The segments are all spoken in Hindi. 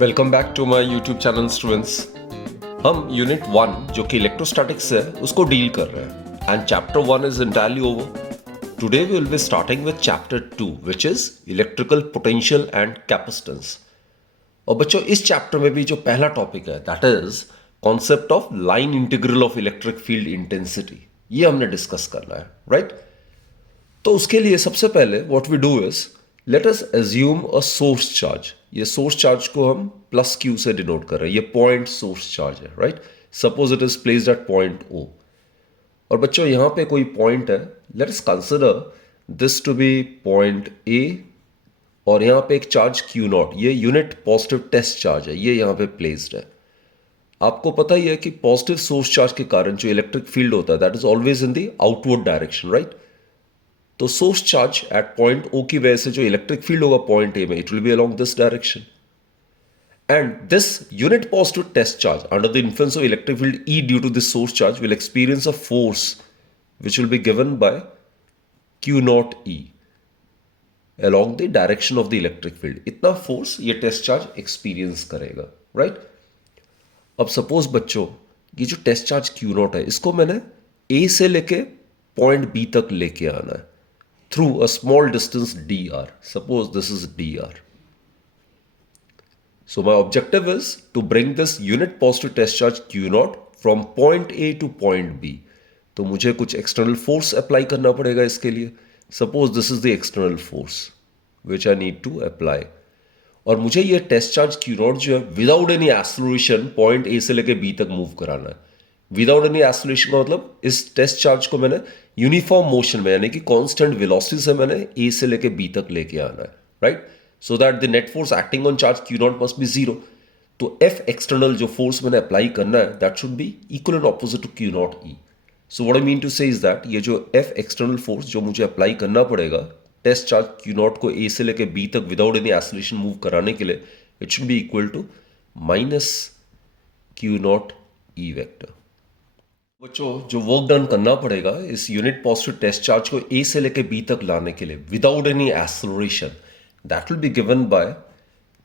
Welcome back to my YouTube channel students. हम यूनिट 1 जो कि इलेक्ट्रोस्टैटिक्स है उसको डील कर रहे हैं and chapter 1 is entirely over. Today we will be starting with chapter 2 which is electrical potential and capacitance. और बच्चों इस चैप्टर में भी जो पहला टॉपिक है that is concept of line integral of electric field intensity, ये हमने डिस्कस करना है, राइट? तो उसके लिए सबसे पहले what we do is let us assume a source charge. ये सोर्स चार्ज को हम प्लस क्यू से डिनोट कर रहे हैं। ये पॉइंट सोर्स चार्ज है, right? Suppose it is placed at point O. और बच्चों यहां पे कोई पॉइंट है, let us consider this to be point A. और यहां पे एक चार्ज क्यू नॉट, ये यूनिट पॉजिटिव टेस्ट चार्ज है, ये यहां पे प्लेस्ड है। आपको पता ही है कि पॉजिटिव सोर्स चार्ज के कारण जो इलेक्ट्रिक फील्ड होता है that is always in the outward direction, right? तो source charge at point O की वजह से जो इलेक्ट्रिक फील्ड होगा पॉइंट ए में, it will be along this direction. And this unit positive test charge under the influence of electric field E due to this source charge will experience a force which will be given by Q naught E along the direction of the electric field। इतना फोर्स ये टेस्ट चार्ज एक्सपीरियंस करेगा, राइट? अब सपोज बच्चों ये जो टेस्ट चार्ज क्यू नॉट है इसको मैंने ए से लेके पॉइंट बी तक लेके आना है through a small distance D R. Suppose this is D R. So my objective is to bring this unit positive test charge Q naught from point A to point B। तो मुझे कुछ एक्सटर्नल फोर्स अप्लाई करना पड़ेगा इसके लिए। Suppose this is the external force which I need to apply. और मुझे ये टेस्ट चार्ज Q नॉट जो है without any acceleration point A से लेके बी तक मूव कराना है। विदाउट एनी एक्सेलरेशन का मतलब इस टेस्ट चार्ज को मैंने यूनिफॉर्म मोशन में यानी कि कांस्टेंट वेलोसिटी से मैंने ए से लेके बी तक लेके आना है, right? So that the net force acting on charge Q naught must be zero. तो F एक्सटर्नल जो फोर्स मैंने अप्लाई करना है that should be equal and opposite to Q naught E। So what I mean to say is that ये जो F एक्सटर्नल फोर्स जो मुझे अप्लाई करना पड़ेगा टेस्ट चार्ज Q नॉट को A से लेके B तक विदाउट एनी एक्सेलरेशन मूव कराने के लिए, it should be equal to minus Q naught E vector. बच्चों जो वर्क डन करना पड़ेगा इस यूनिट पॉजिटिव टेस्ट चार्ज को ए से लेके बी तक लाने के लिए without any acceleration that will be given by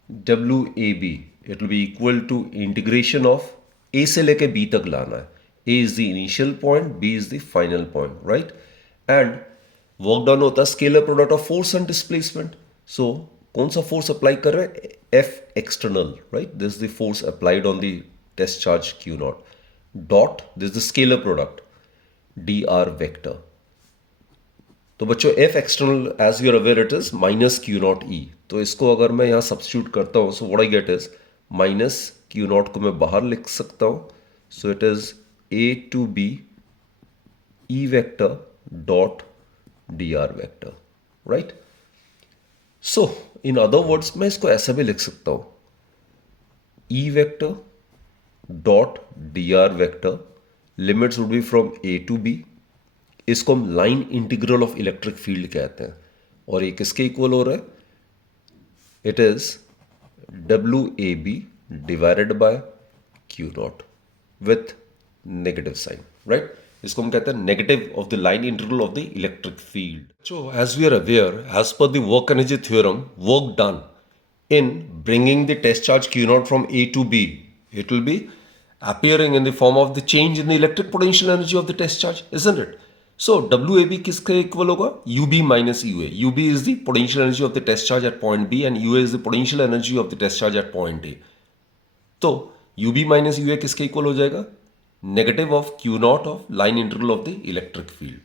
W A B. It will be equal to integration of A से लेके बी तक लाना है। A is the initial point, B is the final point, right? And work done होता है scalar product of force and displacement. So कौन सा फोर्स अप्लाई कर रहे हैं? F external, right? This is the force applied on the test charge Q naught dot this the scalar product d r vector. तो बच्चों F external as you are aware it is minus Q naught E। तो इसको अगर मैं यहां सब्स्टिट्यूट करता हूं so what I get is minus Q naught को मैं बाहर लिख सकता हूं। So it is A to B E vector dot d r vector, right? So in other words मैं इसको ऐसा भी लिख सकता हूं E vector dot d r vector, limits would be from A to B. इसको हम line integral of electric field कहते हैं। और ये किसके इक्वल हो रहा है? It is W A B divided by Q naught with negative sign, right? इसको हम कहते हैं negative of the line integral of the electric field. So as we are aware as per the work energy theorem, work done in bringing the test charge Q naught from A to B, it will be appearing in the form of the change in the electric potential energy of the test charge, isn't it? So WAB किसके इक्वल होगा? UB minus UA। UB is the potential energy of the test charge at point B and UA is the potential energy of the test charge at point A। तो UB minus UA किसके इक्वल हो जाएगा? Negative of Q naught of line integral of the electric field.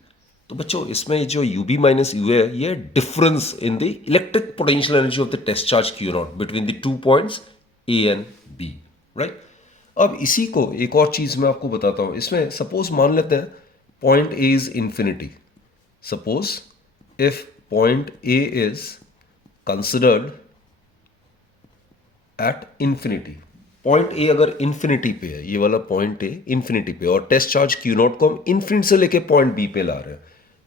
तो बच्चों इसमें जो UB माइनस UA है ये difference in the electric potential energy of the test charge Q naught between the two points A and B, right? अब इसी को एक और चीज मैं आपको बताता हूं। इसमें सपोज मान लेते हैं point A is infinity. Suppose if point A is considered at infinity. Point A अगर इंफिनिटी पे है, ये वाला पॉइंट ए इंफिनिटी पे, और टेस्ट चार्ज Q नॉट को हम इंफिनिटी से लेके पॉइंट बी पे ला रहे हैं,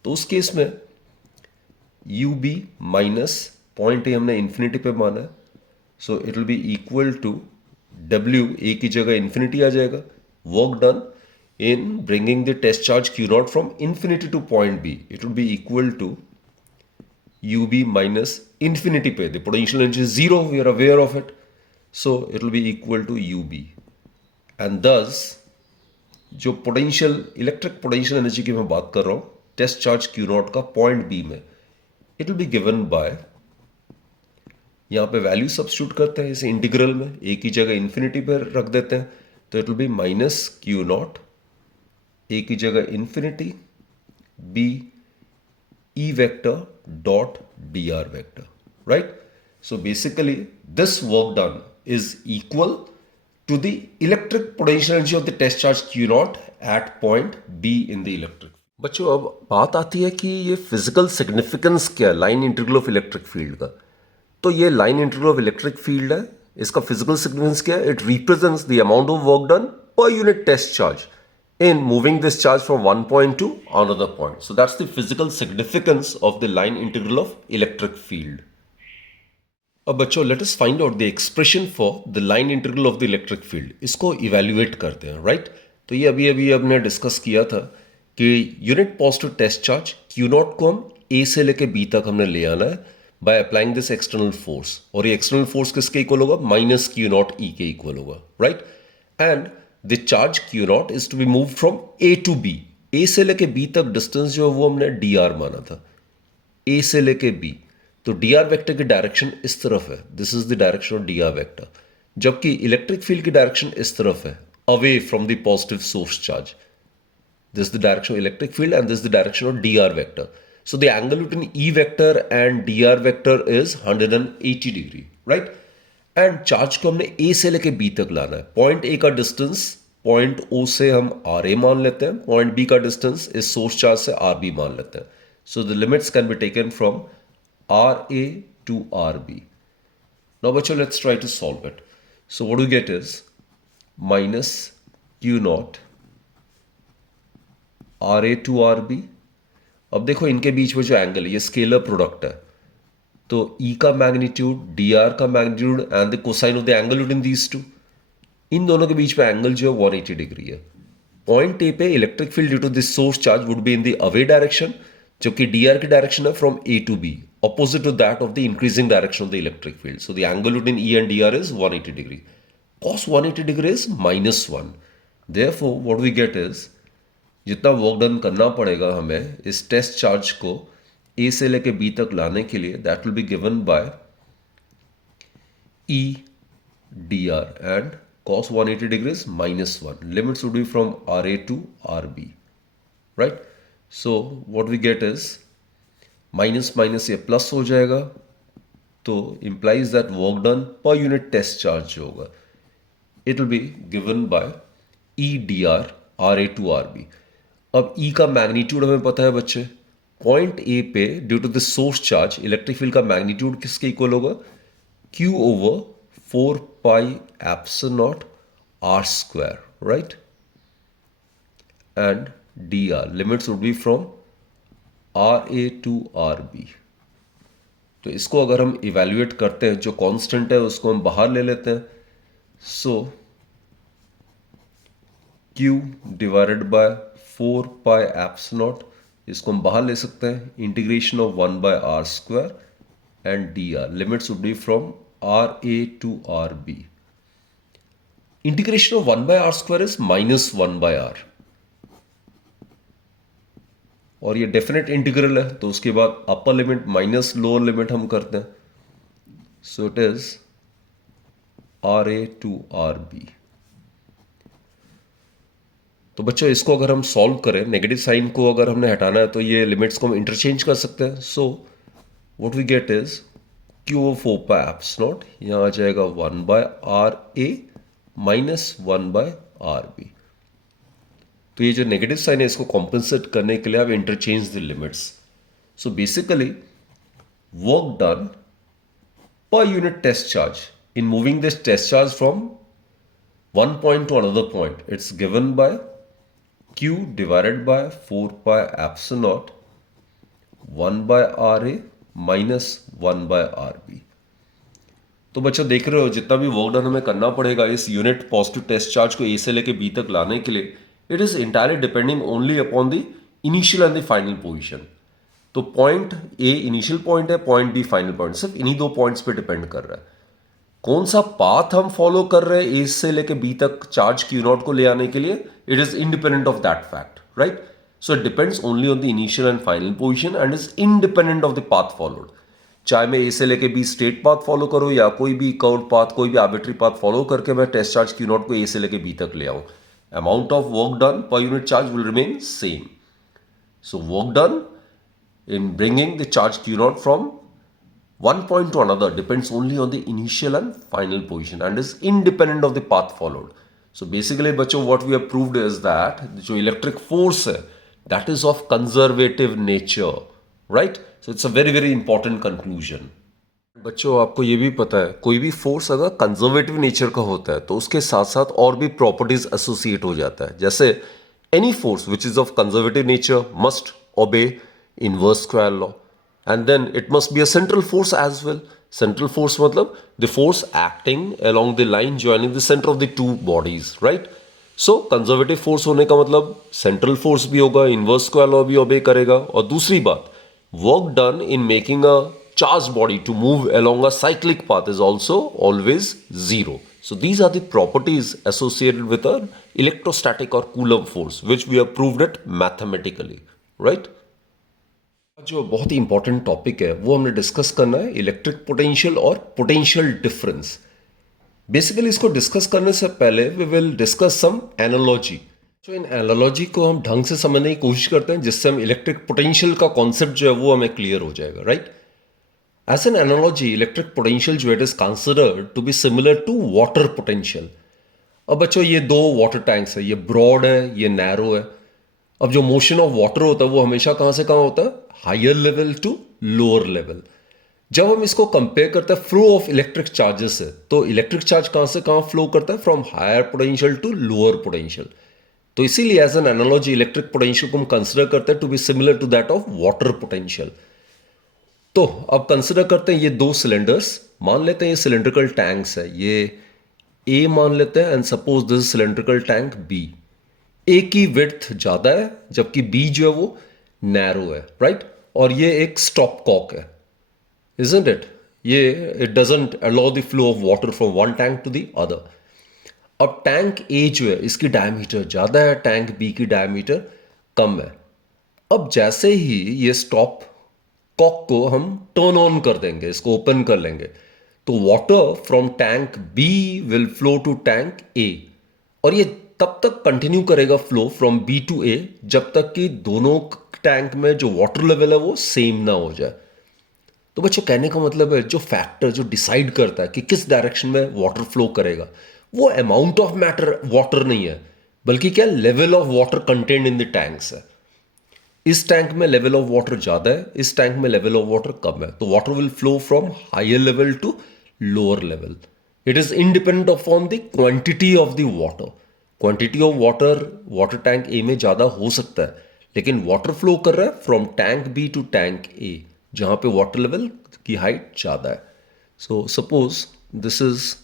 तो उस केस में U B minus point A हमने इंफिनिटी पे माना है। So it will be equal to W A की जगह इंफिनिटी आ जाएगा। Work done in bringing the test charge Q naught from infinity to point B, it will be equal to U B minus infinity पे the potential energy zero, we are aware of it. So it will be equal to U B and दस जो पोटेंशियल इलेक्ट्रिक पोटेंशियल एनर्जी की मैं बात कर रहा हूं टेस्ट चार्ज क्यू नॉट का पॉइंट बी में it will be given bye यहां पे वैल्यू सब्स्टिट्यूट करते हैं इसे इंटीग्रल में एक ही जगह इन्फिनिटी पर रख देते हैं तो it will be minus Q naught A की जगह infinity B E vector dot d r vector right so basically this work done is equal to the electric potential energy of the test charge Q naught at point B in the electric. बच्चों अब बात आती है कि ये फिजिकल सिग्निफिकेंस क्या है line integral of electric field का। तो ये line integral of electric field है, इसका फिजिकल सिग्निफिकेंस क्या है? It represents the amount of work done per unit test charge in moving this charge from one point to another point. So that's the physical significance of the line integral of electric field. अब बच्चों let us find out the expression for the line integral of the electric field. इसको इवेल्युएट करते हैं राइट तो ये अभी हमने डिस्कस किया था कि unit positive test charge Q naught को हम ए से लेके बी तक हमने ले आना है by applying this external force और ये एक्सटर्नल फोर्स किसके इक्वल होगा? माइनस क्यू नॉट ई के इक्वल होगा right and the charge Q naught is to be move from A to B. A से लेके बी तक डिस्टेंस जो है वो हमने डी आर माना था ए से लेके बी तो डी आर वेक्टर की डायरेक्शन इस तरफ है this is the direction of D r vector जबकि इलेक्ट्रिक फील्ड की डायरेक्शन इस तरफ है away from the positive source charge this is the direction of electric field and this is the direction of dr vector so the angle between e vector and dr vector is 180 degree right and charge को हमने a से लेके b तक लाना है पॉइंट a का डिस्टेंस पॉइंट o से हम ra मान लेते हैं पॉइंट b का डिस्टेंस इस सोर्स चार्ज से rb मान लेते हैं so the limits can be taken from ra to rb now बच्चों let's try to solve it so what we get is minus q naught r A to are B. अब देखो इनके बीच में जो एंगल है ये स्केलर प्रोडक्ट है तो ई का मैग्नीट्यूड डी आर का magnitude and the cosine of the angle between these two इन दोनों के बीच में एंगल जो है 180 डिग्री है। पॉइंट ए पे electric field due to this source charge would be in the away direction जबकि डी आर की डायरेक्शन है from A to B opposite to that of the increasing direction of the electric field so the angle between E and d r is 180 degree cos 180 degree is -1 therefore what we get is जितना वर्क डन करना पड़ेगा हमें इस टेस्ट चार्ज को ए से लेके बी तक लाने के लिए that will be given by E d r and cos 180 degrees -1 limits would be from r A to R B right so what we get is minus minus ये प्लस हो जाएगा तो implies that work done per unit test charge जो होगा it will be given by E d r A to are B. अब E का मैग्नीट्यूड हमें पता है बच्चे पॉइंट ए पे due to the source charge electric field का मैग्नीट्यूड किसके इक्वल होगा Q over 4 pi epsilon naught R square right and d r limits would be from r A to are B. तो इसको अगर हम इवेल्युएट करते हैं जो कांस्टेंट है उसको हम बाहर ले लेते हैं so Q divided by 4 pi epsilon naught इसको हम बाहर ले सकते हैं integration of 1 by r square and d r limits would be from r A to are B. Integration of 1 by r square is -1 by r और ये डेफिनेट इंटीग्रल है तो उसके बाद upper limit minus lower limit हम करते हैं so it is r A to are B. तो बच्चों इसको अगर हम सॉल्व करें नेगेटिव साइन को अगर हमने हटाना है तो ये लिमिट्स को हम इंटरचेंज कर सकते हैं so what we get is q over 4 pi epsilon naught यहाँ आ जाएगा 1 by r A -1 by are B. तो ये जो नेगेटिव साइन है इसको कॉम्पेंसेट करने के लिए आप interchange the limits so basically work done per unit test charge in moving this test charge from one point to another point it's given by Q divided by 4 pi epsilon naught 1 by RA minus 1 by RB। तो बच्चों देख रहे हो जितना भी वर्क डन हमें करना पड़ेगा इस यूनिट पॉजिटिव टेस्ट चार्ज को ए से लेके बी तक लाने के लिए it is entirely depending only upon the initial and the final position. तो पॉइंट ए इनिशियल पॉइंट है पॉइंट बी फाइनल पॉइंट सिर्फ इन्हीं दो पॉइंट्स पे डिपेंड कर रहा है कौन सा पाथ हम फॉलो कर रहे हैं ए से लेके बी तक चार्ज क्यू नॉट को ले आने के लिए, it is independent of that fact, right? So it depends only on the initial and final position and is independent of the path followed. चाहे मैं ए से लेके बी स्ट्रेट पाथ फॉलो करूं या कोई भी कर्व पाथ, कोई भी आर्बिट्री पाथ फॉलो करके मैं टेस्ट चार्ज क्यू नॉट को ए से लेके बी तक ले आऊं, amount of work done per unit charge will remain same. So work done in bringing the charge Q naught from one point to another depends only on the initial and final position and is independent of the path followed. So basically बच्चों what we have proved is that जो electric force है that is of conservative nature, right? So it's a very very important conclusion. बच्चों आपको ये भी पता है कोई भी फोर्स अगर कंजर्वेटिव नेचर का होता है तो उसके साथ साथ और भी प्रॉपर्टीज एसोसिएट हो जाता है। जैसे any force which is of conservative nature must obey inverse square law and then it must be a central force as well. Central force मतलब the force acting along the line joining the centre of the two bodies, right? So conservative force होने का मतलब सेंट्रल फोर्स भी होगा, इनवर्स स्क्वायर लॉ भी ओबे करेगा। और दूसरी बात, work done in making a charged body to move along a cyclic path is also always zero. So these are the properties associated with an electrostatic or Coulomb force which we have proved it mathematically, right? जो बहुत ही इंपॉर्टेंट टॉपिक है वो हमने डिस्कस करना है इलेक्ट्रिक पोटेंशियल और पोटेंशियल डिफरेंस। बेसिकली इसको डिस्कस करने से पहले we will discuss some analogy. तो इन एनालॉजी को हम ढंग से समझने की कोशिश करते हैं जिससे हम इलेक्ट्रिक पोटेंशियल का कॉन्सेप्ट जो है वो हमें क्लियर हो जाएगा, right? As an analogy electric potential जो it is considered to be similar to water potential. अब बच्चों ये दो वाटर टैंक्स है, ये ब्रॉड है, ये नैरो है। अब जो मोशन ऑफ वाटर होता है वो हमेशा कहां से कहां होता है, higher level to lower level. जब हम इसको कंपेयर करते हैं फ्लो ऑफ इलेक्ट्रिक चार्जेस से, तो इलेक्ट्रिक चार्ज कहां से कहां फ्लो करता है, from higher potential to lower potential. तो इसीलिए as an analogy electric potential को हम कंसिडर करते हैं to be similar to that of water potential. तो अब कंसिडर करते हैं ये दो सिलेंडर्स, मान लेते हैं ये सिलेंड्रिकल टैंक्स है, ये ए मान लेते हैं and suppose this cylindrical tank B. A की विड्थ ज्यादा है जबकि बी जो है वो नैरो है, राइट? और ये एक स्टॉप कॉक है, isn't it? ये it doesn't allow the flow of water from one tank to the other. अब टैंक ए जो है इसकी डायमीटर ज्यादा है, टैंक बी की डायमीटर कम है। अब जैसे ही ये स्टॉप कॉक को हम टर्न ऑन कर देंगे, इसको ओपन कर लेंगे, तो water from tank B will flow to tank A और ये तब तक कंटिन्यू करेगा flow from B to A जब तक कि दोनों टैंक में जो वाटर लेवल है वो सेम ना हो जाए। तो बच्चों कहने का मतलब है जो फैक्टर जो डिसाइड करता है कि किस डायरेक्शन में वाटर फ्लो करेगा वो अमाउंट ऑफ मैटर वाटर नहीं है, बल्कि क्या level of water content in the tanks है। इस टैंक में लेवल ऑफ वाटर ज्यादा है, इस टैंक में लेवल ऑफ वाटर कम है, तो water will flow from higher level to lower level. It is independent upon the quantity of the water. Quantity of water water tank A में ज्यादा हो सकता है, लेकिन वाटर फ्लो कर रहा है from tank B to tank A जहां पे वाटर लेवल की हाइट ज्यादा है। So suppose this is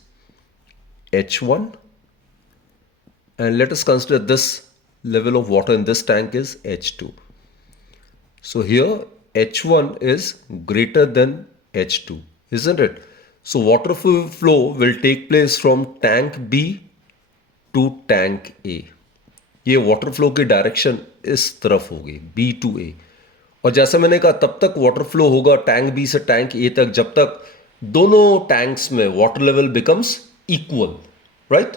H1 and let us consider this level of water in this tank is H2. So here H1 is greater than H2, isn't it? So water flow will take place from tank B to tank A. ये वाटर फ्लो की डायरेक्शन इस तरफ होगी B to A। और जैसा मैंने कहा तब तक वाटर फ्लो होगा टैंक बी से टैंक ए तक जब तक दोनों टैंक्स में water level becomes equal, right?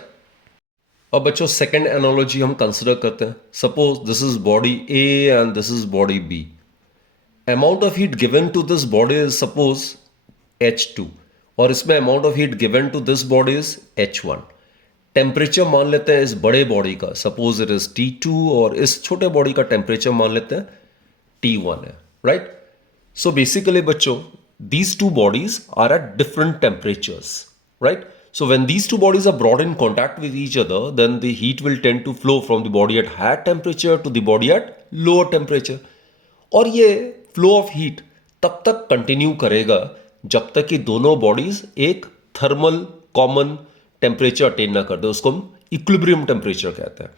अब बच्चों सेकेंड एनालॉजी हम कंसिडर करते हैं। Suppose this is body A and this is body B. Amount of heat given to this body is suppose H2 और इसमें amount of heat given to this body is H1। Temperature मान लेते हैं इस बड़े बॉडी का, सपोज इट इज T2 और इस छोटे बॉडी का टेम्परेचर मान लेते हैं T1 है, राइट? सो बेसिकली बच्चों these two bodies are at different temperatures, right? So when these two bodies are brought in contact with each other, then the heat will tend to flow from the body at higher temperature to the body at lower temperature. और ये flow of heat तब तक continue करेगा जब तक कि दोनों bodies एक thermal common temperature attain ना कर दे, उसको हम equilibrium temperature कहते हैं।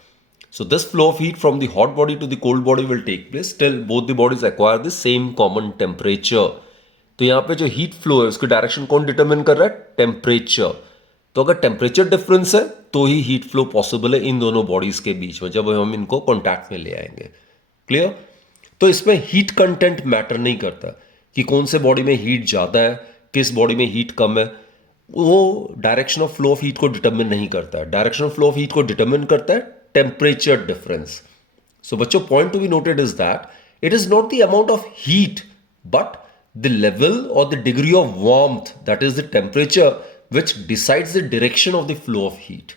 So this flow of heat from the hot body to the cold body will take place till both the bodies acquire the same common temperature. तो यहाँ पे जो हीट फ्लो है उसकी डायरेक्शन कौन डिटरमिन कर रहा है? टेम्परेचर। तो अगर टेम्परेचर डिफरेंस है तो ही हीट फ्लो पॉसिबल है इन दोनों बॉडीज के बीच में, जब हम इनको कॉन्टैक्ट में ले आएंगे। क्लियर? तो इसमें हीट कंटेंट मैटर नहीं करता कि कौन से बॉडी में हीट ज़्यादा है, किस बॉडी में हीट कम है। वो direction of flow of heat को डिटरमिन नहीं करता है। Direction of flow of heat को डिटरमिन करता है टेम्परेचर डिफरेंस। So, बच्चों, point to be noted is that it is not the amount of heat, but the level or the degree of warmth, that is the temperature, which decides the direction of the flow of heat.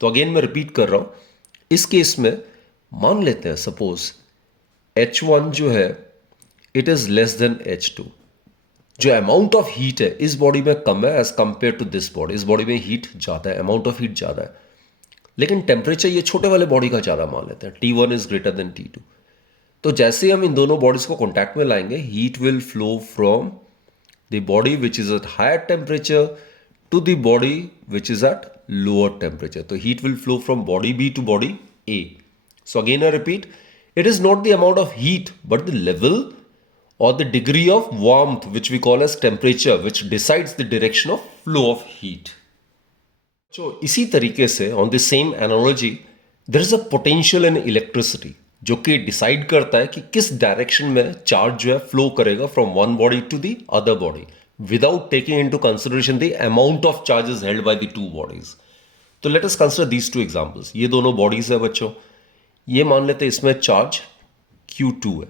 तो अगेन मैं रिपीट कर रहा हूं, इस केस में मान लेते हैं सपोज H1 जो है it is less than H2। जो अमाउंट ऑफ हीट है इस बॉडी में कम है as compare to this body. इस बॉडी में हीट ज्यादा है, अमाउंट ऑफ हीट ज्यादा है, लेकिन टेम्परेचर ये छोटे वाले बॉडी का ज़्यादा मान लेते हैं, T1 is greater than T2। तो जैसे ही हम इन दोनों बॉडीज को कॉन्टैक्ट में लाएंगे, heat will flow from the body which is at higher temperature to the body which is at lower temperature. तो heat will flow from body B to body A. So again I repeat, it is not the amount of heat but the level or the degree of warmth which we call as temperature which decides the direction of flow of heat. So, इसी तरीके से on the same analogy there is a potential in electricity जो कि डिसाइड करता है कि किस डायरेक्शन में चार्ज जो है फ्लो करेगा from one body to the other body without taking into consideration the amount of charges held by the two bodies. तो let us consider these two examples. ये दोनों बॉडीज है बच्चों, ये मान लेते हैं इसमें चार्ज Q2 है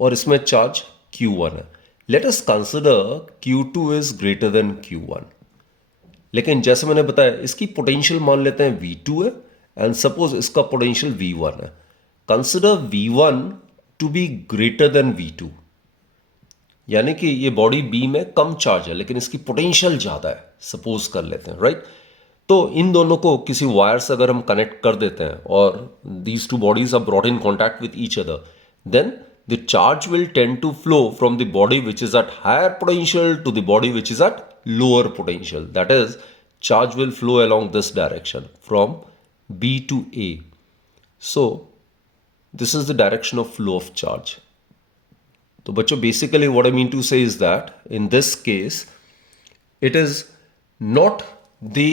और इसमें चार्ज Q1 है। Let us consider Q2 is greater than Q1, लेकिन जैसे मैंने बताया इसकी पोटेंशियल मान लेते हैं V2 है एंड सपोज इसका पोटेंशियल V1 है। Consider V1 to be greater than V2, यानी कि ये बॉडी B में कम चार्ज है लेकिन इसकी पोटेंशियल ज्यादा है, सपोज कर लेते हैं, राइट? तो इन दोनों को किसी वायर से अगर हम कनेक्ट कर देते हैं और these two bodies are brought in contact with each other, then the charge will tend to flow from the body which is at higher potential to the body which is at lower potential. That is, charge will flow along this direction from B to A. So, this is the direction of flow of charge. So, bachcho, basically what I mean to say is that in this case, it is not the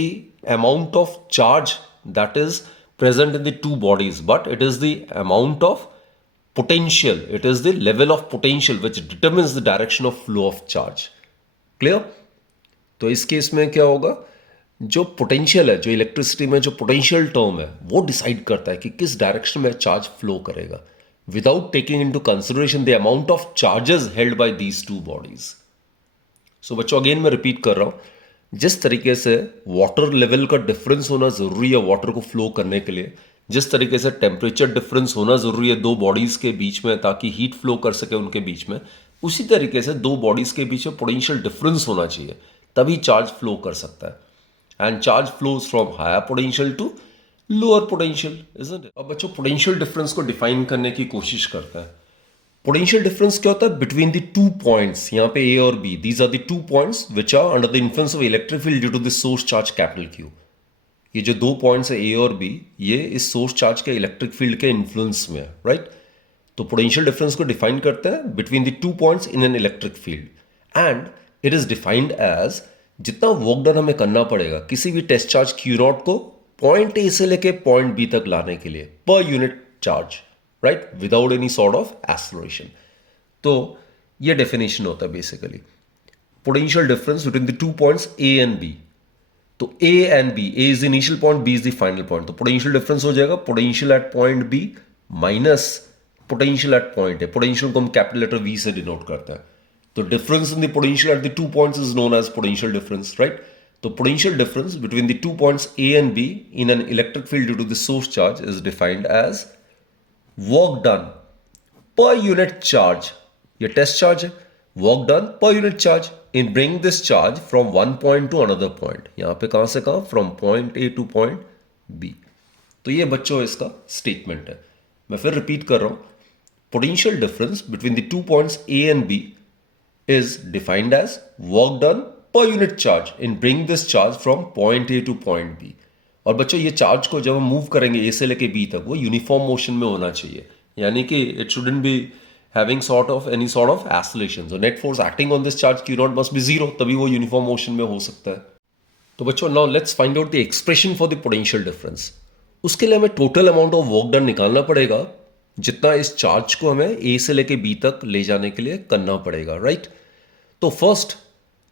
amount of charge that is present in the two bodies, but it is the amount of potential. It is the level of potential which determines the direction of flow of charge. Clear? तो इस केस में क्या होगा, जो पोटेंशियल है, जो इलेक्ट्रिसिटी में जो पोटेंशियल टर्म है वो डिसाइड करता है कि किस डायरेक्शन में चार्ज फ्लो करेगा without taking into consideration the amount of charges held by these two bodies. So बच्चों, अगेन मैं रिपीट कर रहा हूं, जिस तरीके से वाटर लेवल का डिफरेंस होना जरूरी है वाटर को फ्लो करने के लिए, जिस तरीके से टेम्परेचर डिफरेंस होना जरूरी है दो बॉडीज के बीच में ताकि हीट फ्लो कर सके उनके बीच में, उसी तरीके से दो बॉडीज के बीच में पोटेंशियल डिफरेंस होना चाहिए, तभी चार्ज फ्लो कर सकता है। And charge flows from higher potential to lower potential, isn't it? अब बच्चों, पोटेंशियल डिफरेंस को डिफाइन करने की कोशिश करता है। पोटेंशियल डिफरेंस क्या होता है? बिटवीन द टू पॉइंट्स, यहाँ पे ए और B, these are the two points which are under the influence of electric field due to the source charge capital Q। ये जो दो पॉइंट्स है ए और बी, ये इस सोर्स चार्ज के इलेक्ट्रिक फील्ड के इन्फ्लुएंस में है, राइट? तो पोटेंशियल डिफरेंस को डिफाइन करते हैं between the two points in an electric field, and it is defined as जितना वर्क डन हमें करना पड़ेगा किसी भी टेस्ट चार्ज Q0 को पॉइंट ए से लेके पॉइंट बी तक लाने के लिए per unit charge, right, without any sort of acceleration. तो ये डेफिनेशन होता है basically potential difference between the two points A and B. तो A and B, A is the initial point, B is the final point. तो पोटेंशियल डिफरेंस हो जाएगा potential at point B minus potential at point A. Potential को हम कैपिटल लेटर वी से डिनोट करते हैं। तो difference in the potential eight the two points is known as potential difference, right? तो potential difference between the two points A and B in an electric field due to the source charge is defined as work done per unit charge. ये टेस्ट चार्ज है, work done per unit charge in bring this charge from one point to another point. यहां पे कहां से कहां? From point A to point B. तो ये बच्चों इसका स्टेटमेंट है। मैं फिर रिपीट कर रहा हूं, potential difference between the two points A and B is defined as work done per unit charge in bring this charge from point A to point B. और बच्चों, ये चार्ज को जब हम मूव करेंगे ए से लेके बी तक, वो यूनिफॉर्म मोशन में होना चाहिए, यानी कि it shouldn't be having any sort of oscillation. So net force acting on this charge Q naught must be zero, तभी वो यूनिफॉर्म मोशन में हो सकता है. तो बच्चों now let's find out the expression for the potential difference. उसके लिए हमें total amount of work done निकालना पड़ेगा जितना इस चार्ज को हमें ए से लेके बी तक ले जाने के लिए करना पड़ेगा, राइट? तो first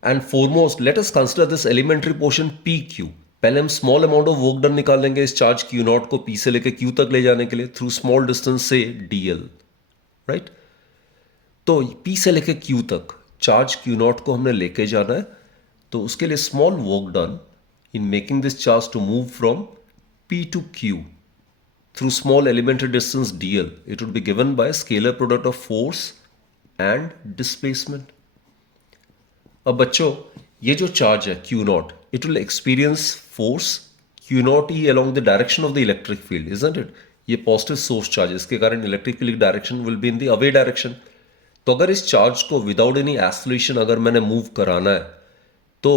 and foremost let us consider this elementary portion P Q. पहले हम small amount of work done निकालेंगे इस चार्ज क्यू नॉट को पी से लेके क्यू तक ले जाने के लिए थ्रू स्मॉल डिस्टेंस से डीएल, राइट? तो पी से लेके क्यू तक चार्ज क्यू नॉट को हमने लेके जाना है. तो उसके लिए small work done in making this charge to move from P to Q through small elementary distance dl, it would be given by scalar product of force and displacement. अब बच्चों ये जो चार्ज है Q naught, it will experience force Q naught E along the direction of the electric field, isn't it? ये पॉजिटिव सोर्स चार्ज, इसके कारण electric field direction will be in the away direction. तो अगर इस चार्ज को विदाउट एनी एस्लेशन अगर मैंने मूव कराना है तो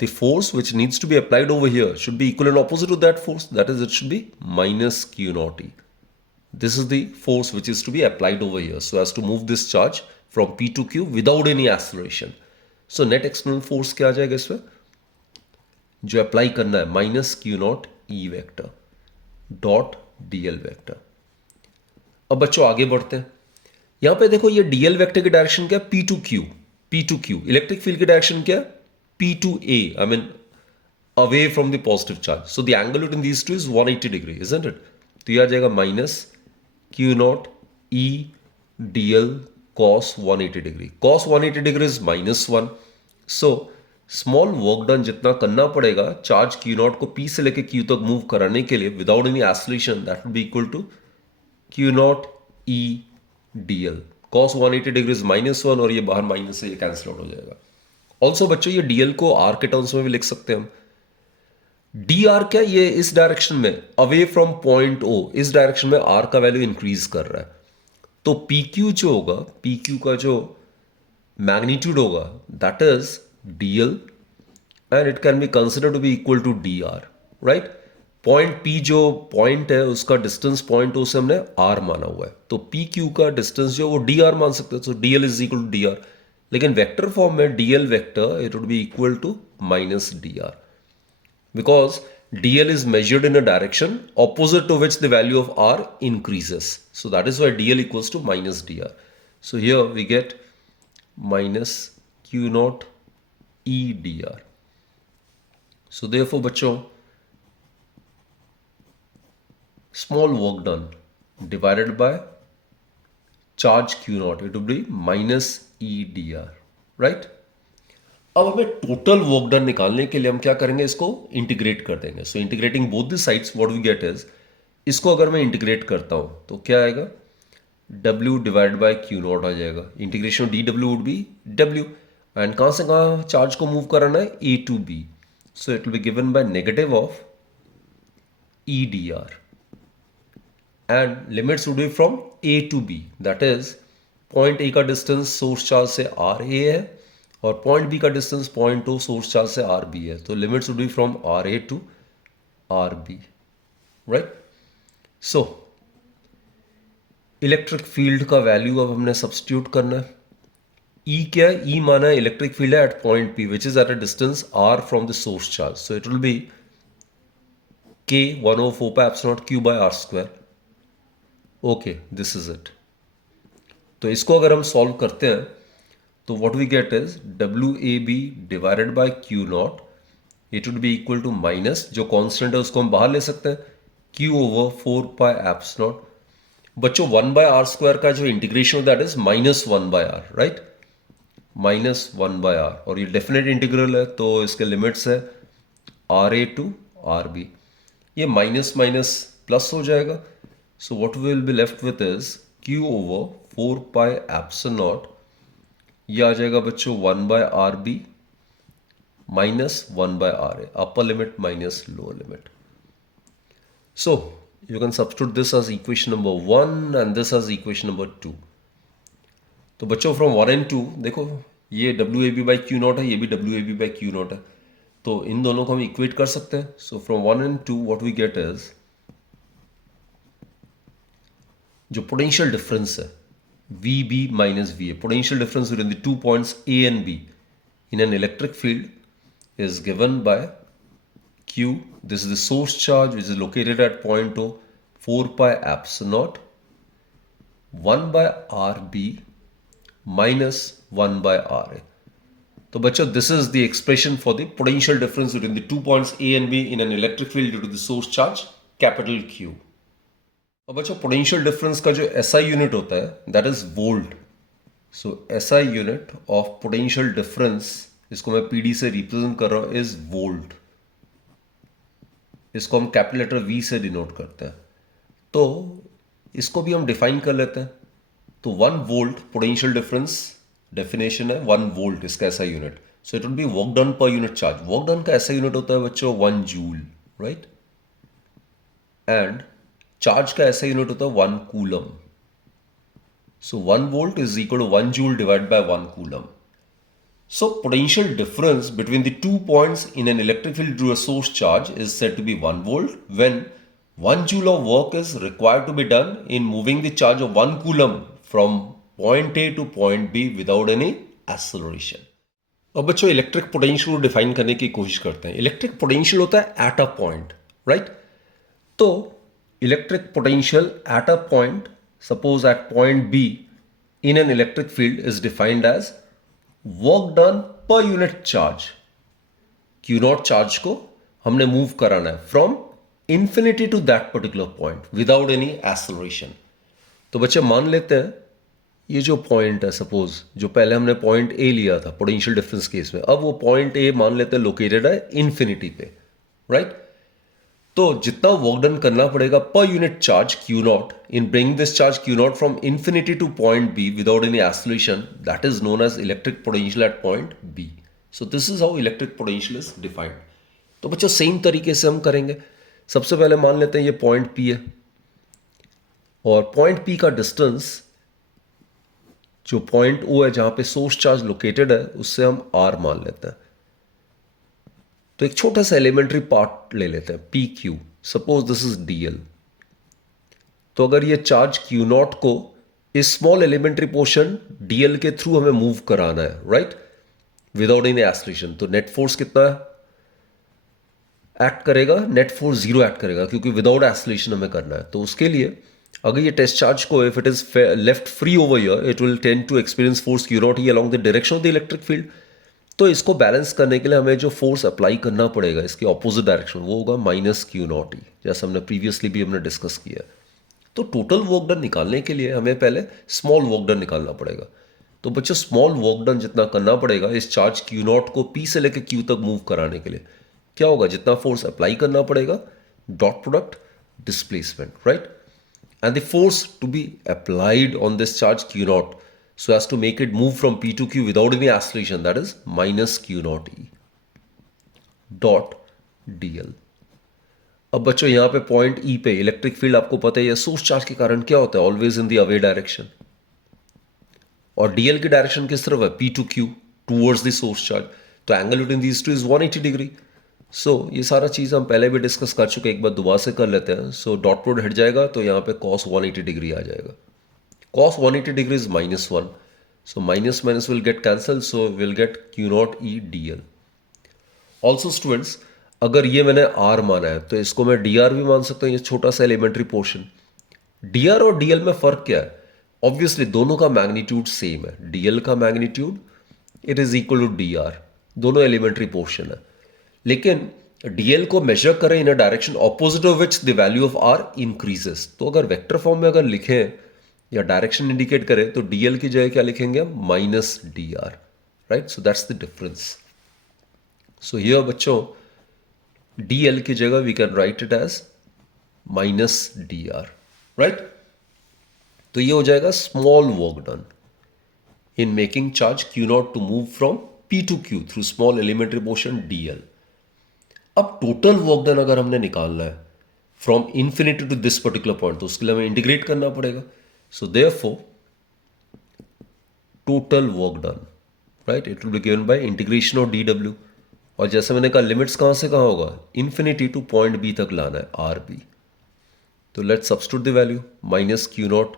the force which needs to be applied over here should be equal and opposite to that force. That is, it should be minus Q naught E. This is the force which is to be applied over here so as to move this charge from P to Q without any acceleration. So net external force क्या आ जाएगा इसमें जो अप्लाई करना है minus Q naught E vector dot DL vector. अब बच्चों आगे बढ़ते हैं. यहां पे देखो ये DL वेक्टर की डायरेक्शन क्या है? P to Q. P to Q. Electric field की डायरेक्शन क्या है? P to A, I mean away from the positive charge. So the angle between these two is 180 degree, isn't it? तो ये आ जाएगा minus Q naught E dl cos 180 degree. Cos 180 degree is -1. So small work done जितना करना पड़ेगा चार्ज Q naught को P से लेके Q तक मूव कराने के लिए without any acceleration that will be equal to Q naught E dl. Cos 180 degree is -1 और ये बाहर माइनस से ये कैंसिल आउट हो जाएगा. ऑल्सो बच्चों ये डीएल को आर के टर्म्स में भी लिख सकते हैं हम. डी आर क्या, ये इस डायरेक्शन में अवे फ्रॉम पॉइंट ओ, इस डायरेक्शन में आर का वैल्यू इंक्रीज कर रहा है. तो पी क्यू जो होगा, पी क्यू का जो मैग्नीट्यूड होगा that is d l and it can be consider to be equal to d r, right? Point P जो पॉइंट है उसका डिस्टेंस पॉइंट ओ से हमने आर माना हुआ है, तो पी क्यू का डिस्टेंस जो वो डी आर मान सकते हैं. तो d l is equal to d r. लेकिन वेक्टर फॉर्म में d l vector it would be equal to minus d r because dl is measured in a direction opposite to which the value of r increases. So that is why dl equals to minus dr. So here we get minus q naught e dr. So therefore बच्चों small work done divided by charge q naught, it would be minus e dr, right? अब हमें टोटल वर्क डन निकालने के लिए हम क्या करेंगे, इसको इंटीग्रेट कर देंगे. So integrating both the sides what we get is, इसको अगर मैं इंटीग्रेट करता हूं तो क्या आएगा, W divide by Q naught आ जाएगा. Integration D W would be W and कहां से कहां चार्ज को मूव कराना है, A to B. So it will be given by negative of E dr and limits would be from A to B. That is point A का डिस्टेंस सोर्स चार्ज से RA है और पॉइंट बी का distance point O source charge से आर बी है. तो limits would be from r A to R B, right? So electric field का वैल्यू अब हमने सब्स्टिट्यूट करना है. ई क्या है, ई माना है इलेक्ट्रिक फील्ड है at point P which is at a distance r from the source charge. So it will be k 1/4 pi epsilon naught Q by r square. Okay, this is it. तो इसको अगर हम सॉल्व करते हैं तो what we get is WAB divided by Q naught, it would be equal to minus, जो कांस्टेंट है उसको हम बाहर ले सकते हैं, Q over 4 pi eps not. बच्चों 1 by r स्क्वायर का जो integration that is -1 by r, right? -1 by r और ये डेफिनेट इंटीग्रल है तो इसके लिमिट्स है RA टू RB. ये माइनस माइनस प्लस हो जाएगा. So what we will be left with is Q over 4 pi epsilon naught. ये आ जाएगा बच्चों 1 by RB minus 1 by RA, upper limit minus lower limit. So you can substitute this as equation number 1 and this as equation number 2. तो बच्चों from 1 and 2 देखो ये WAB by Q naught है, ये भी WAB by Q naught है, तो इन दोनों को हम इक्वेट कर सकते हैं. So from 1 and 2 what we get is जो पोटेंशियल डिफरेंस है VB minus VA. Potential difference between the 2 points A and B in an electric field is given by Q. This is the source charge which is located at point O. 4 pi epsilon naught 1 by RB minus 1 by RA. तो बच्चों, this is the expression for the potential difference between the 2 points A and B in an electric field due to the source charge capital Q. अब बच्चों, पोटेंशियल डिफरेंस का जो SI यूनिट होता है that is volt. So SI unit of potential difference, इसको मैं PD से रिप्रेजेंट कर रहा हूं, इज वोल्ट. इसको हम कैपिटल लेटर V से डिनोट करते हैं. तो इसको भी हम डिफाइन कर लेते हैं. तो 1 वोल्ट पोटेंशियल डिफरेंस डेफिनेशन है 1 वोल्ट इसका SI unit. So it will be work done per unit charge. Work done का SI यूनिट होता है बच्चों 1 जूल, राइट. एंड चार्ज का SI यूनिट होता है 1 coulomb. So 1 volt is equal to 1 joule divide by 1 coulomb. So potential difference between the 2 points in an electric field through a source charge is said to be 1 volt when 1 joule of work is required to be done in moving the charge of 1 coulomb from point A to point B without any acceleration. अब बच्चों, इलेक्ट्रिक पोटेंशियल को डिफाइन करने की कोशिश करते हैं. इलेक्ट्रिक पोटेंशियल होता है एट अ पॉइंट, राइट. तो electric potential at a point, suppose at point B in an electric field is defined as work done per unit charge. Q naught charge को हमने मूव कराना है from infinity to that particular point without any acceleration. तो बच्चे मान लेते हैं ये जो पॉइंट है, सपोज जो पहले हमने पॉइंट ए लिया था पोटेंशियल डिफरेंस केस में, अब वो पॉइंट ए मान लेते हैं लोकेटेड है इंफिनिटी पे, राइट. तो जितना वर्क डन करना पड़ेगा per unit charge Q naught in bring this charge Q naught from infinity to point B without any acceleration, that is known as electric potential at point B. So this is how electric potential is defined. तो बच्चों, सेम तरीके से हम करेंगे. सबसे पहले मान लेते हैं ये पॉइंट पी है और पॉइंट पी का डिस्टेंस जो पॉइंट ओ है जहां पे सोर्स चार्ज लोकेटेड है उससे हम आर मान लेते हैं. तो एक छोटा सा एलिमेंट्री पार्ट ले लेते हैं P Q. Suppose this is DL. तो अगर ये चार्ज क्यू नॉट को इस स्मॉल एलिमेंट्री पोर्शन डीएल के थ्रू हमें मूव कराना है, राइट, विदाउट एनी एक्सेलरेशन, तो नेट फोर्स कितना है एक्ट करेगा? नेट फोर्स 0 एक्ट करेगा क्योंकि विदाउट एक्सेलरेशन हमें करना है. तो उसके लिए अगर ये टेस्ट चार्ज को if it is left free over here, it will tend to experience force Q naught E along the direction of the electric field. तो इसको बैलेंस करने के लिए हमें जो फोर्स अप्लाई करना पड़ेगा इसके ऑपोजिट डायरेक्शन, वो होगा माइनस क्यू नॉट ई, जैसा हमने प्रीवियसली भी हमने डिस्कस किया. तो टोटल वर्क डन निकालने के लिए हमें पहले स्मॉल वर्क डन निकालना पड़ेगा. तो बच्चों, स्मॉल वर्क डन जितना करना पड़ेगा इस चार्ज क्यू नॉट को पी से लेकर क्यू तक मूव कराने के लिए, क्या होगा? जितना फोर्स अप्लाई करना पड़ेगा dot product displacement, right. And the force to be applied on this charge Q naught so as to make it move from P to Q without any acceleration, that is minus Q naught E dot dl. अब बच्चों, यहां पे पॉइंट E पे इलेक्ट्रिक फील्ड आपको पता है ये सोर्स चार्ज के कारण क्या होता है, always in the away direction. और dl की डायरेक्शन किस तरफ है? P to Q towards the source charge. तो angle between these two is 180 degree. So ये सारा चीज हम पहले भी डिस्कस कर चुके, एक बार दोबारा से कर लेते हैं. सो डॉट प्रोडक्ट हट जाएगा तो यहाँ पे cos 180 डिग्री आ जाएगा. Cos 180 degree is -1. So minus minus will get cancelled. So we'll get Q naught E dl. Also students, अगर ये मैंने R माना है तो इसको मैं dr भी मान सकता हूँ, ये छोटा सा एलिमेंट्री पोर्शन. dr और dl में फर्क क्या है? ऑब्वियसली दोनों का मैग्नीट्यूड सेम है. dl का magnitude it is equal to dr. दोनों एलिमेंट्री पोर्शन है, लेकिन dl को मेजर करें in a direction opposite of which the value of r increases. तो अगर वेक्टर फॉर्म में अगर लिखें या डायरेक्शन इंडिकेट करें तो dl की जगह क्या लिखेंगे हम? Minus dr, right. So that's the difference. So here बच्चों dl की जगह we can write it as minus dr, right. तो ये हो जाएगा small work done in making charge q naught to move from p to q through small elementary portion dl. अब टोटल वर्क डन अगर हमने निकालना है from infinity to this particular point, तो उसके लिए हमें इंटीग्रेट करना पड़ेगा. So therefore, total work done, right? It will be given by integration of dw. और जैसे मैंने कहा लिमिट्स कहाँ से कहाँ होगा? इन्फिनिटी टू पॉइंट बी तक लाना है आर बी. तो let's substitute the value. Minus Q naught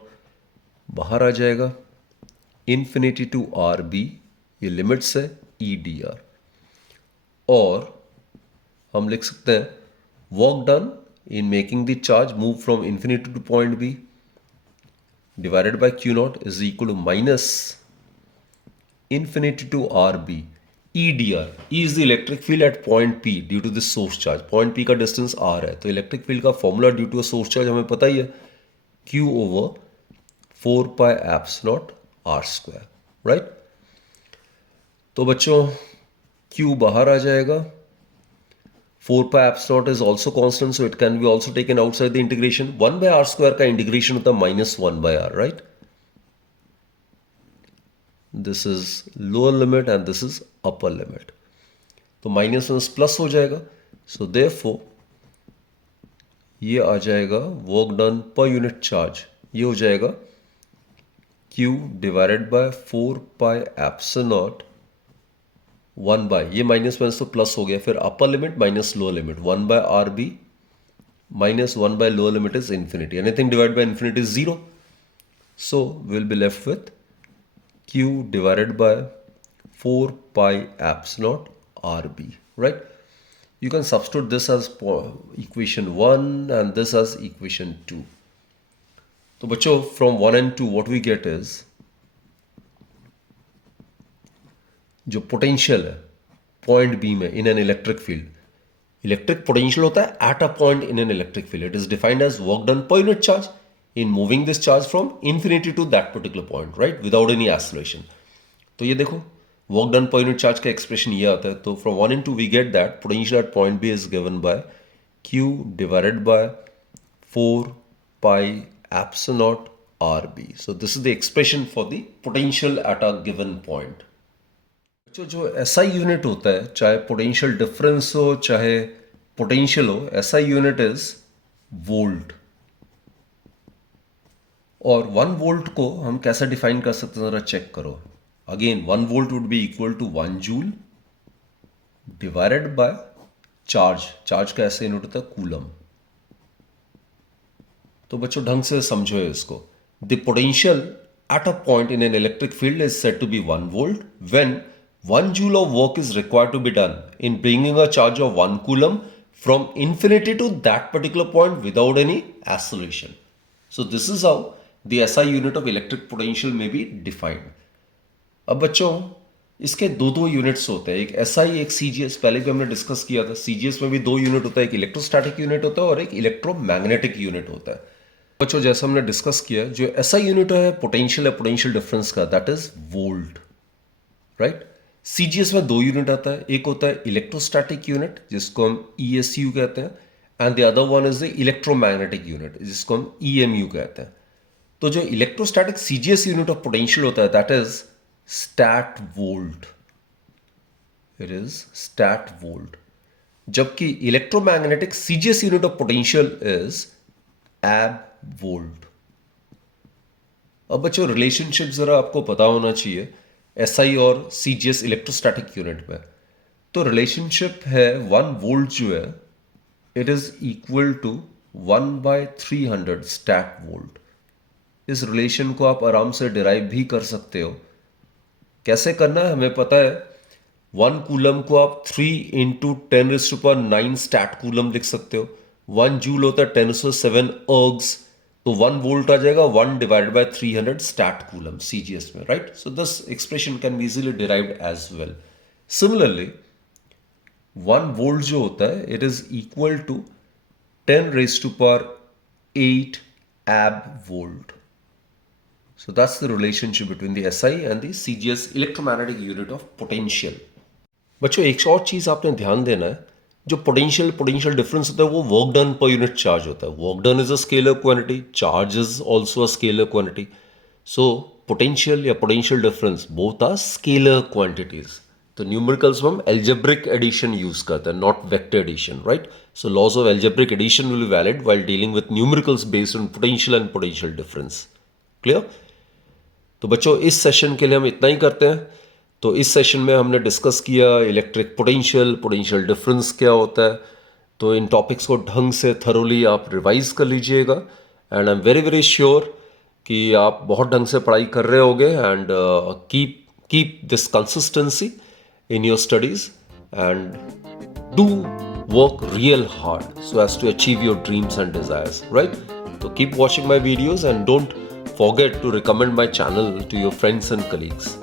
बाहर आ जाएगा इन्फिनिटी टू आर बी, ये लिमिट्स है ई डी आर। और हम लिख सकते हैं work done in making the charge move from infinity to point B divided by Q naught is equal to minus infinity to RB EDR. E is the electric field at point P due to the source charge. Point P का distance R है, तो इलेक्ट्रिक फील्ड का formula due to source charge हमें पता ही है, Q over 4 pi eps naught R square, right. तो बच्चों Q बाहर आ जाएगा, 4 pi eps naught is also constant, so it can be also taken outside the integration. 1 by R square का इंटीग्रेशन होता है -1 by R, right. This is lower limit and this is upper limit, तो माइनस प्लस हो जाएगा। सो देयरफॉर ये आ जाएगा work done per unit charge, ये हो जाएगा Q divided by 4 pi epsilon naught 1 by, ये माइनस तो प्लस हो गया, फिर upper limit minus lower limit 1 by are B minus 1 by lower limit is infinity, anything divide by infinity is 0, so will be left with Q divided by 4 pi epsilon RB, right? You can substitute this as equation 1 and this as equation 2. तो बच्चों from 1 and 2 what we get is जो पोटेंशियल है पॉइंट बी में in an electric field, electric potential होता है at a point in an electric field, it is defined as work done per unit charge in moving this charge from infinity to that particular point, right, without any acceleration. तो ये देखो work done per unit charge का expression ये आता है, तो from 1 and 2 we get that potential at point B is given by Q divided by 4 pi epsilon naught RB. So this is the expression for the potential at a given point. जो SI यूनिट होता है, चाहे पोटेंशियल डिफरेंस हो चाहे पोटेंशियल हो, SI यूनिट इज वोल्ट। और 1 वोल्ट को हम कैसे डिफाइन कर सकते हैं, जरा चेक करो। Again 1 volt would be equal to 1 joule divided by charge, charge का ऐसे यूनिट होता है कूलम। तो बच्चों ढंग से समझो इसको, the potential at a point in an electric field is said to be 1 volt when 1 joule of work is required to be done in bringing a charge of 1 coulomb from infinity to that particular point without any acceleration. So this is how the SI unit of electric potential may be defined. अब बच्चों इसके दो यूनिट्स होते हैं, एक SI एक CGS, पहले भी हमने डिस्कस किया था। CGS में भी 2 यूनिट होता है, एक इलेक्ट्रोस्टैटिक यूनिट होता है और एक इलेक्ट्रोमैग्नेटिक यूनिट होता है। बच्चों जैसा हमने डिस्कस किया, जो SI यूनिट है पोटेंशियल डिफरेंस का, that is volt, right. CGS में 2 यूनिट आता है, एक होता है इलेक्ट्रोस्टैटिक यूनिट जिसको हम ESU कहते हैं, and the other one is the electromagnetic unit जिसको हम EMU कहते हैं। तो जो electrostatic CGS unit of potential होता है that is statvolt, it is statvolt, जबकि electromagnetic CGS unit of potential is abvolt. अब बच्चों रिलेशनशिप जरा आपको पता होना चाहिए SI और CGS इलेक्ट्रोस्टैटिक यूनिट में। तो रिलेशनशिप है 1 वोल्ट जो है it is equal to 1/300 stat volt. इस रिलेशन को आप आराम से डिराइव भी कर सकते हो। कैसे करना है हमें पता है, 1 कूलम को आप 3 × 10⁹ स्टैट कूलम लिख सकते हो। 1 जूल होता है 10⁷ अर्ग्स, तो 1 वोल्ट आ जाएगा 1 divided by 300 stat coulomb CGS में, right. So this expression can be easily derived as well. Similarly 1 volt जो होता है it is equal to 10⁸ ab volt. So that's the relationship between the SI and the CGS electromagnetic unit of potential. बच्चों एक और चीज आपने ध्यान देना है, जो पोटेंशियल डिफरेंस होता है वो work done per unit charge होता है। Work done is a scalar quantity, charge is also a scalar quantity. So potential या potential difference both are scalar quantities. तो न्यूमेरिकल्स में हम एल्जेब्रिक एडिशन यूज करते हैं, not vector addition, right. So laws of algebraic addition will be valid while dealing with numericals based on potential and potential difference. Clear. तो बच्चों इस सेशन के लिए हम इतना ही करते हैं। तो इस सेशन में हमने डिस्कस किया इलेक्ट्रिक पोटेंशियल डिफरेंस क्या होता है। तो इन टॉपिक्स को ढंग से थरोली आप रिवाइज कर लीजिएगा, and I am very sure कि आप बहुत ढंग से पढ़ाई कर रहे होगे and keep this consistency in your studies and do work real hard so as to achieve your dreams and desires, right? So keep watching my videos and don't forget to recommend my channel to your friends and colleagues.